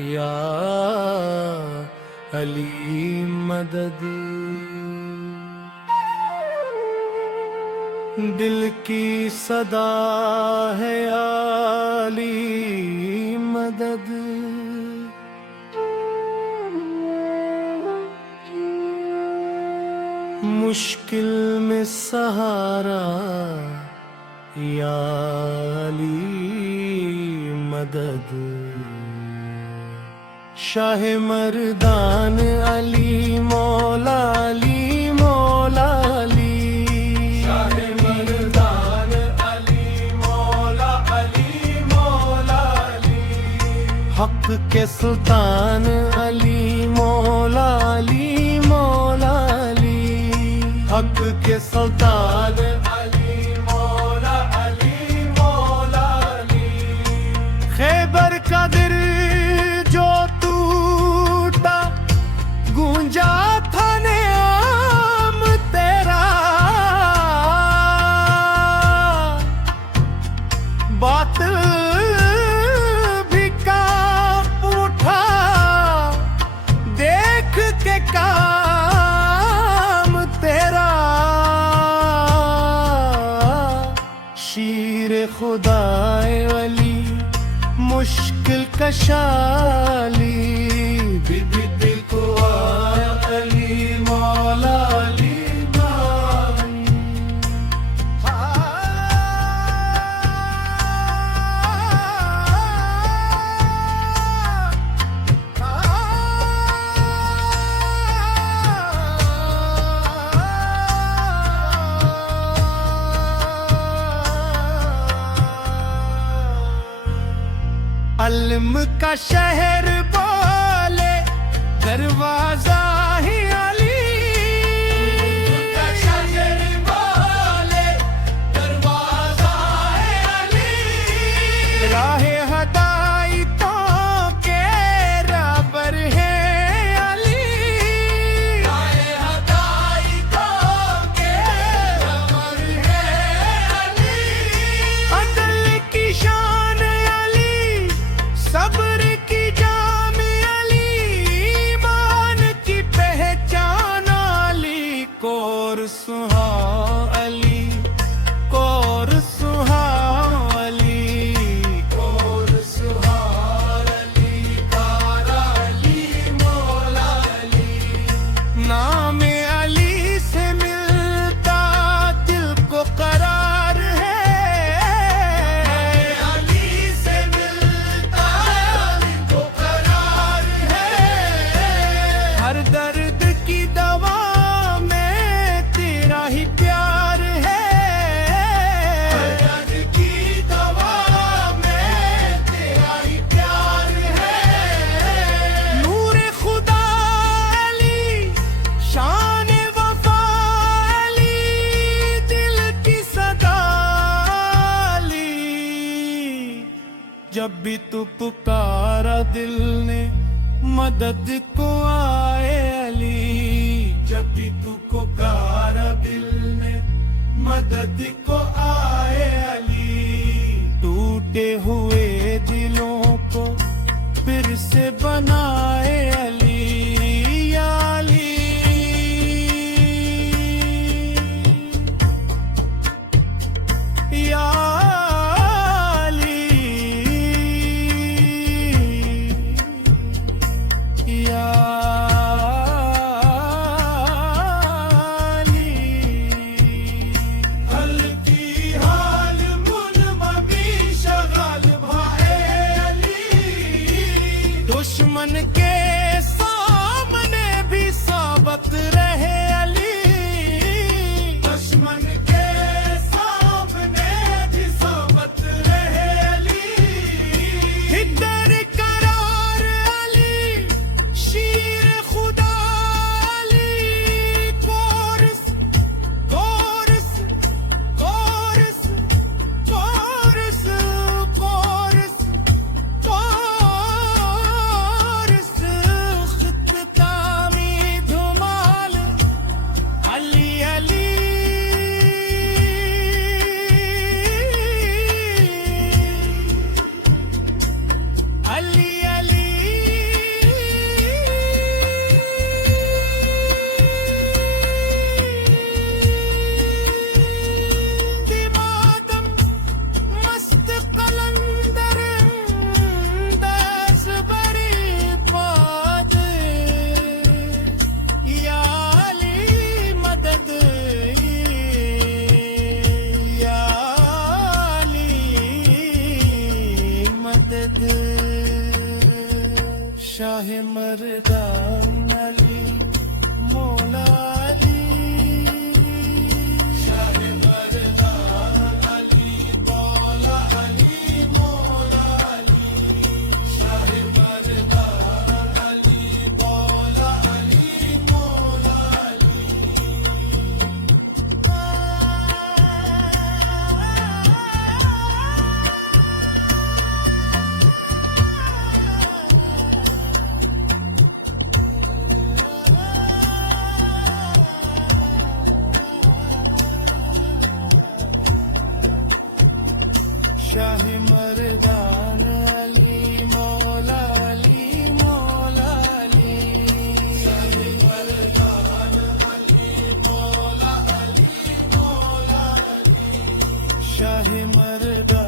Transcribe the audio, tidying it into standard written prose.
या अली मदद। दिल की सदा है अली मदद। मुश्किल में सहारा या अली मदद। शाह मर्दान अली मौला अली मौला अली। शाह मर्दान अली मौला अली मौला अली। हक के सुल्तान अली मौला अली मौला अली। हक के सुल्तान अली मौला अली मौला अली। खैबर का दिल जो टूटा गूंजा था नाम तेरा। बातिल भी कांप उठा देख के काम तेरा। शीर खुदाए अली मुश्किल कशाली। बीबी दिल को आया अली मौला अली मानी। इल्म का शहर बोले दरवाजा ही अली। का शहर बोले दरवाजा है अली। राहे हदायतों के राबर है अली। राहे हदायतों के राबर है अली। अदल की शान अली, सब्र की जाम अली, ईमान की पहचान अली। कोर सुहा अली कोर सुहा अली। कोर सुहा अली कारा अली मौला अली। नाम अली से मिलता दिल को करार है। अली से मिलता दिल को करार है। हर दर्द की दवा में तेरा ही प्यार है। हर दर्द की दवा में तेरा ही प्यार है। नूर खुदा अली शान वफा अली। दिल की सदा अली। जब भी तू पुकारा दिल ने मदद को आए अली। जब भी तू पुकारा दिल ने मदद को आए अली। टूटे हुए दिलों को फिर से बनाए अली या अली। या अली। या अली। हल की हाल मुनममी शगाल भाए अली। दुश्मन शाह मर्दान अली मौला अली शाह मर्दान अली मौला अली मौला अली शाह मर्दान अली मौला अली मौला शाह मर्दान अली मौला अली मौला अली शाह मर्दान अली मौला अली मौला अली शाह मर्दान